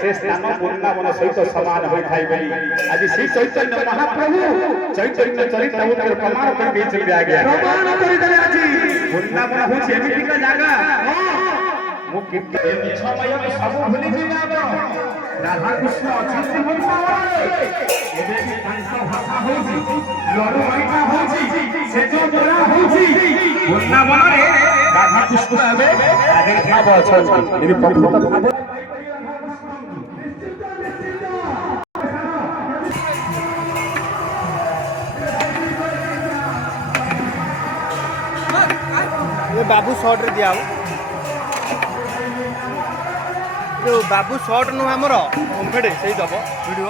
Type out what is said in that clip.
से स्थान वृंदावन सहित समान होता आज श्री चैतन्य महाप्रभु चैतन्य चरित्र प्रमाण कर बीच में आ गया प्रमाण कर आज वृंदावन हो एमिति का जगह मु कितने समय में सब भूली जाबो राधा कृष्ण अछंती वृंदावन एबे भी तांका भाषा होजी लड़ू आइटा होजी से जो तोरा होजी वृंदावन रे राधा कृष्ण एबे आगे भाव अछंती एबे प्रभु भाव बाबू शॉर्ट रे दिया जो बाबू शॉर्ट नु हमर ओमफेडे सही दबो वीडियो